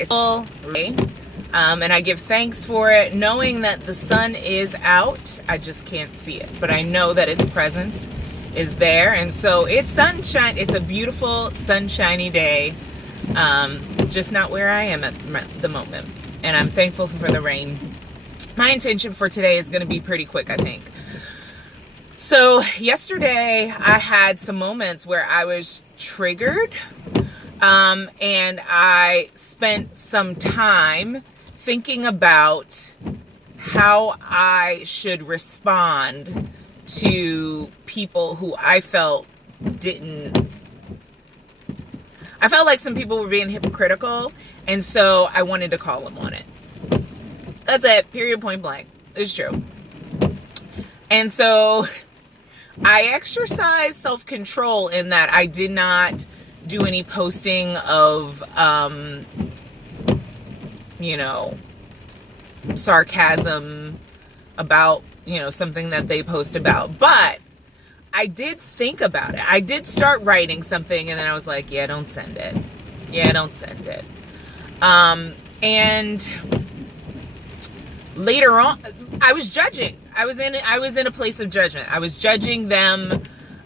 It's full day, and I give thanks for it, knowing that the sun is out. I just can't see it, but I know that its presence is there. And so it's sunshine. It's a beautiful sunshiny day, just not where I am at the moment. And I'm thankful for the rain. My intention for today is going to be pretty quick, I think. So yesterday I had some moments where I was triggered, and I spent some time thinking about how I should respond to people who I felt like some people were being hypocritical, and so I wanted to call them on it. That's it, period, point blank. It's true. And so I exercised self-control in that I did not do any posting of, sarcasm about, something that they post about. But I did think about it. I did start writing something, and then I was like, yeah, don't send it. Yeah, don't send it. And later on, I was judging. I was in a place of judgment. I was judging them,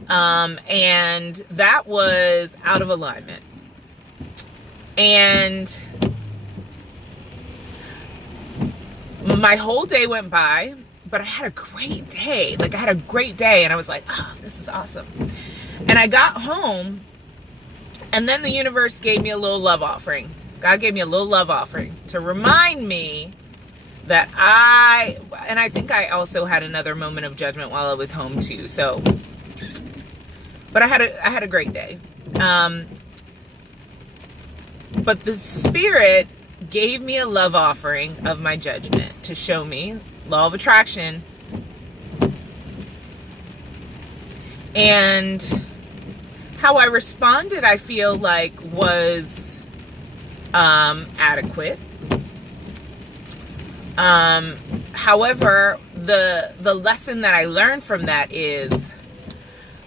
and that was out of alignment. And my whole day went by, but I had a great day. Like, I had a great day, and I was like, oh, this is awesome. And I got home, and then the universe gave me a little love offering. God gave me a little love offering to remind me that I think I also had another moment of judgment while I was home too. So, but I had a great day. But the Spirit gave me a love offering of my judgment to show me law of attraction, and how I responded, I feel like, was adequate. However, the lesson that I learned from that is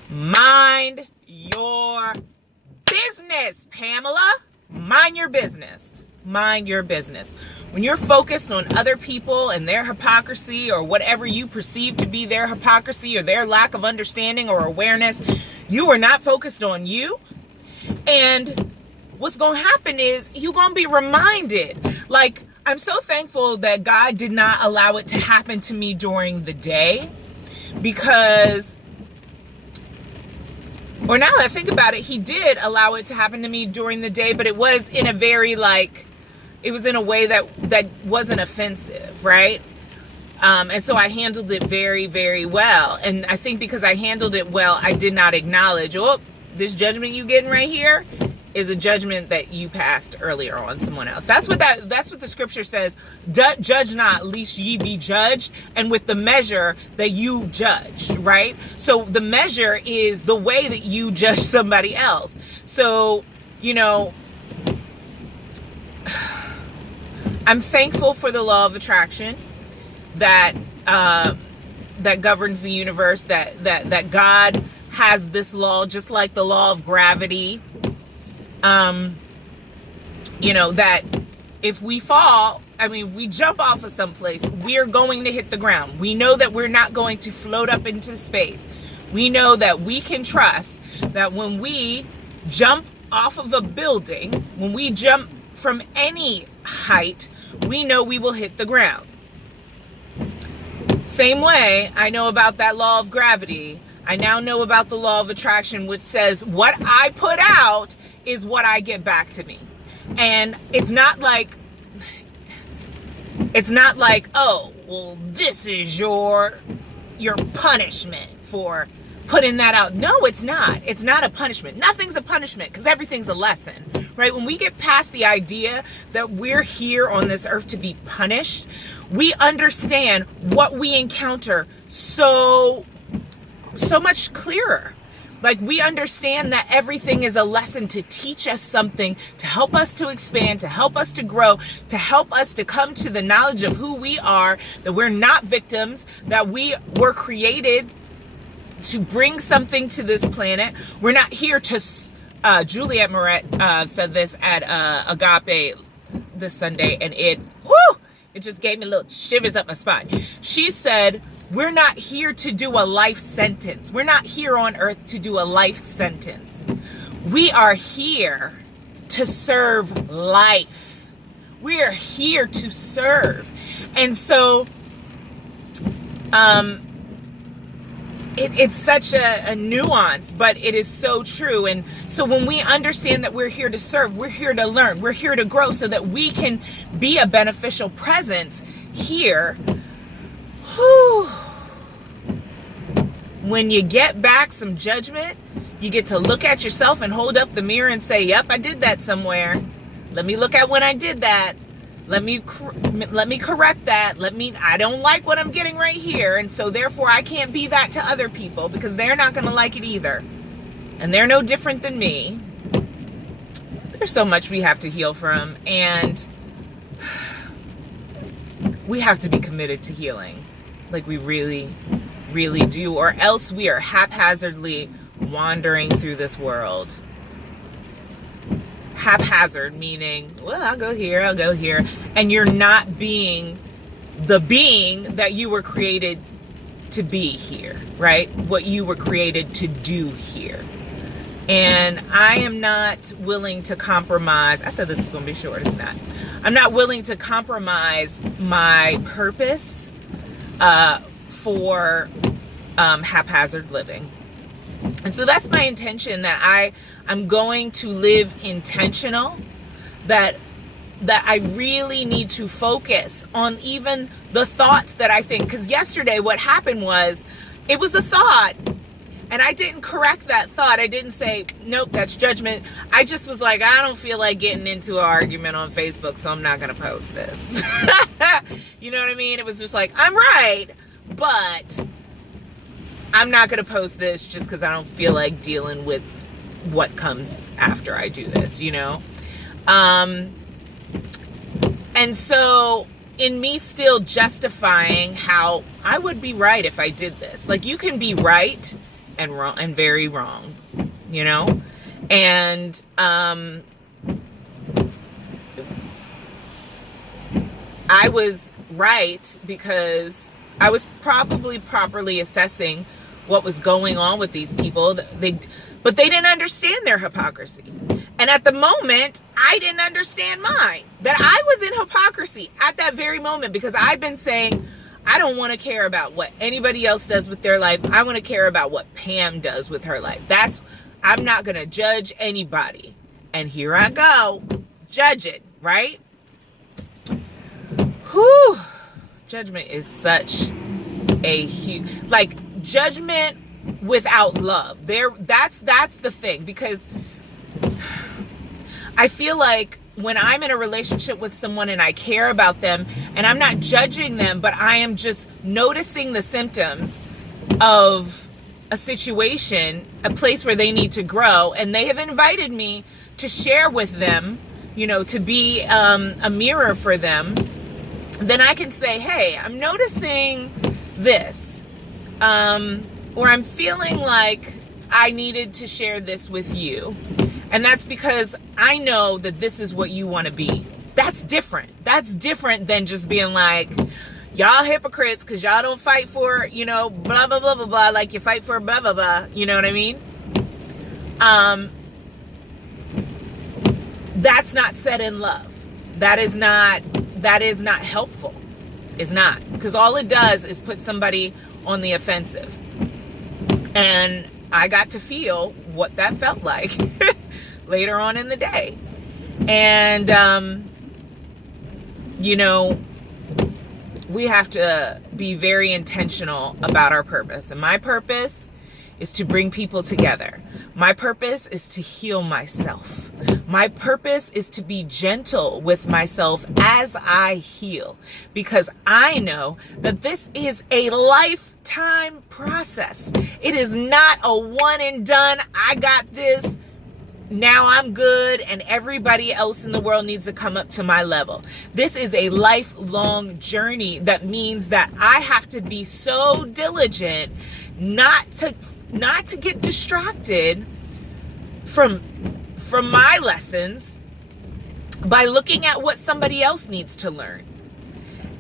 mind your business, Pamela. Mind your business. Mind your business. When you're focused on other people and their hypocrisy, or whatever you perceive to be their hypocrisy or their lack of understanding or awareness, you are not focused on you. And what's going to happen is you're going to be reminded. Like, I'm so thankful that God did not allow it to happen to me during the day, because, or now that I think about it, he did allow it to happen to me during the day, but it was in a very, it was in a way that wasn't offensive, right? And so I handled it very, very well. And I think because I handled it well, I did not acknowledge, oh, this judgment you getting right here is a judgment that you passed earlier on someone else. That's what the scripture says. Judge not, lest ye be judged, and with the measure that you judge, right? So the measure is the way that you judge somebody else. So, I'm thankful for the law of attraction that governs the universe, that God has this law, just like the law of gravity. That if we fall, if we jump off of someplace, we're going to hit the ground. We know that we're not going to float up into space. We know that we can trust that when we jump off of a building, when we jump from any height, we know we will hit the ground. Same way, I know about that law of gravity. I now know about the law of attraction, which says what I put out is what I get back to me. And it's not like, oh, well, this is your punishment for putting that out. No, it's not. It's not a punishment. Nothing's a punishment, because everything's a lesson, right? When we get past the idea that we're here on this earth to be punished, we understand what we encounter so much clearer. Like, we understand that everything is a lesson to teach us something, to help us to expand, to help us to grow, to help us to come to the knowledge of who we are, that we're not victims, that we were created to bring something to this planet. We're not here to, Juliette Moret said this at Agape this Sunday, and it just gave me little shivers up my spine. She said, we're not here to do a life sentence. We're not here on earth to do a life sentence. We are here to serve life. We are here to serve. And so, it's such a nuance, but it is so true. And so when we understand that we're here to serve, we're here to learn, we're here to grow so that we can be a beneficial presence here. Whew. When you get back some judgment, you get to look at yourself and hold up the mirror and say, yep, I did that somewhere. Let me look at when I did that. Let me correct that. I don't like what I'm getting right here. And so therefore I can't be that to other people because they're not going to like it either. And they're no different than me. There's so much we have to heal from, and we have to be committed to healing. Like we really, really do, or else we are haphazardly wandering through this world. Haphazard meaning, well, I'll go here, and you're not being the being that you were created to be here, right? What you were created to do here. And I am not willing to compromise. I said this was going to be short. It's not. I'm not willing to compromise my purpose for haphazard living. And so that's my intention, that I'm going to live intentional, that I really need to focus on even the thoughts that I think. Because yesterday what happened was, it was a thought, and I didn't correct that thought. I didn't say, nope, that's judgment. I just was like, I don't feel like getting into an argument on Facebook, so I'm not going to post this. You know what I mean? It was just like, I'm right, but I'm not going to post this just because I don't feel like dealing with what comes after I do this, you know? And so in me still justifying how I would be right if I did this. Like, you can be right and wrong and very wrong, you know? And I was right because I was probably properly assessing what was going on with these people. But they didn't understand their hypocrisy. And at the moment, I didn't understand mine. That I was in hypocrisy at that very moment, because I've been saying, I don't want to care about what anybody else does with their life. I want to care about what Pam does with her life. I'm not going to judge anybody. And here I go, judging, right? Whew. Judgment is such a huge, like, judgment without love. That's the thing, because I feel like when I'm in a relationship with someone and I care about them and I'm not judging them, but I am just noticing the symptoms of a situation, a place where they need to grow, and they have invited me to share with them, you know, to be a mirror for them, then I can say, hey, I'm noticing this. Or I'm feeling like I needed to share this with you. And that's because I know that this is what you want to be. That's different. That's different than just being like, y'all hypocrites because y'all don't fight for, you know, blah, blah, blah, blah, blah, like you fight for blah, blah, blah. You know what I mean? That's not said in love. That is not helpful. It's not. Because all it does is put somebody on the offensive. And I got to feel what that felt like later on in the day. And, you know, we have to be very intentional about our purpose. And my purpose is to bring people together. My purpose is to heal myself. My purpose is to be gentle with myself as I heal, because I know that this is a lifetime process. It is not a one and done, I got this, now I'm good, and everybody else in the world needs to come up to my level. This is a lifelong journey. That means that I have to be so diligent not to get distracted from my lessons, by looking at what somebody else needs to learn.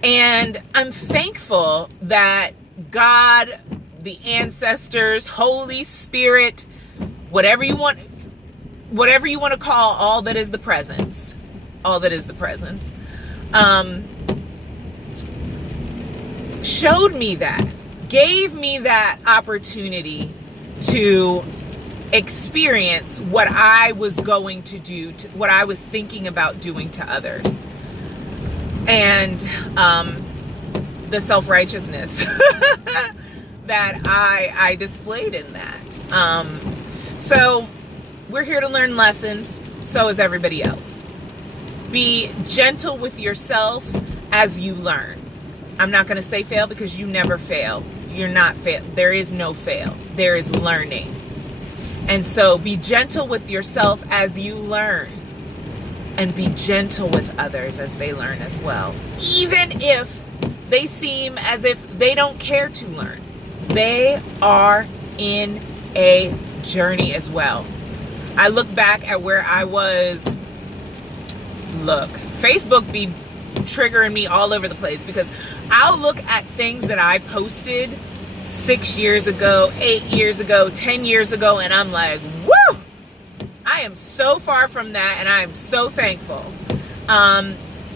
And I'm thankful that God, the ancestors, Holy Spirit, whatever you want to call all that is the presence, showed me that, gave me that opportunity to experience what I was going to do, what I was thinking about doing to others. And the self-righteousness that I displayed in that. So we're here to learn lessons. So is everybody else. Be gentle with yourself as you learn. I'm not going to say fail, because you never fail. You're not fail. There is no fail. There is learning. And so be gentle with yourself as you learn, and be gentle with others as they learn as well. Even if they seem as if they don't care to learn, they are in a journey as well. I look back at where I was. Look, Facebook be triggering me all over the place, because I'll look at things that I posted 6 years ago, 8 years ago, 10 years ago, and I'm like, woo! I am so far from that, and I am so thankful.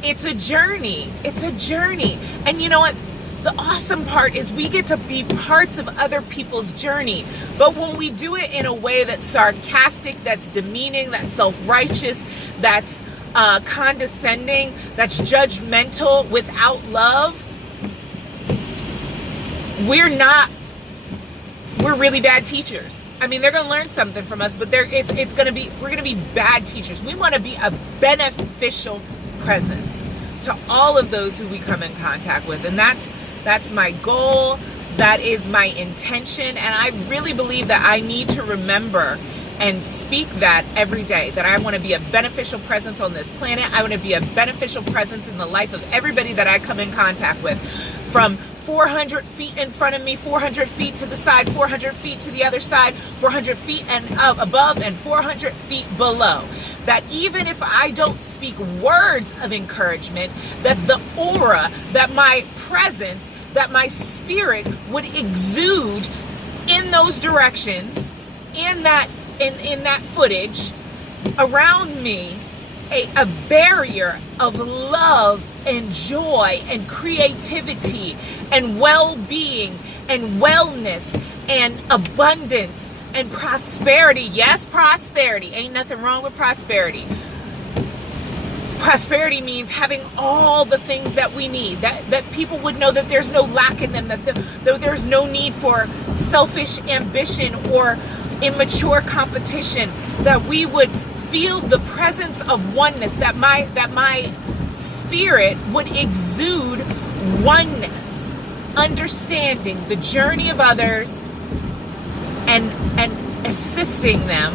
It's a journey. It's a journey. And you know what? The awesome part is we get to be parts of other people's journey. But when we do it in a way that's sarcastic, that's demeaning, that's self-righteous, that's condescending, that's judgmental, without love, we're really bad teachers. I mean, they're going to learn something from us, but we're going to be bad teachers. We want to be a beneficial presence to all of those who we come in contact with. And that's my goal. That is my intention. And I really believe that I need to remember and speak that every day, that I want to be a beneficial presence on this planet. I want to be a beneficial presence in the life of everybody that I come in contact with, from 400 feet in front of me, 400 feet to the side, 400 feet to the other side, 400 feet and above, and 400 feet below. That even if I don't speak words of encouragement, that the aura, that my presence, that my spirit would exude in those directions, in that footage around me, a barrier of love and joy and creativity and well-being and wellness and abundance and prosperity. Yes, prosperity. Ain't nothing wrong with prosperity. Prosperity means having all the things that we need, that people would know that there's no lack in them, that there's no need for selfish ambition or immature competition, that we would feel the presence of oneness, that my spirit would exude oneness, understanding the journey of others and assisting them,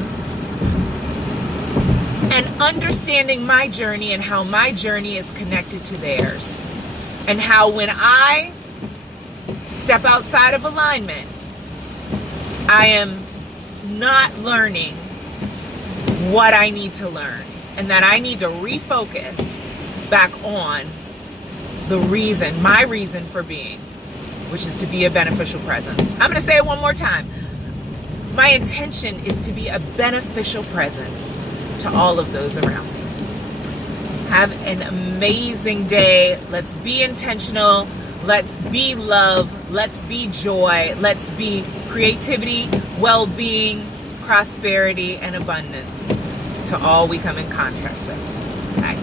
and understanding my journey and how my journey is connected to theirs, and how when I step outside of alignment, I am not learning what I need to learn, and that I need to refocus back on my reason for being, which is to be a beneficial presence. I'm going to say it one more time. My intention is to be a beneficial presence to all of those around me. Have an amazing day. Let's be intentional. Let's be love. Let's be joy. Let's be creativity, well-being, prosperity, and abundance to all we come in contact with. Bye.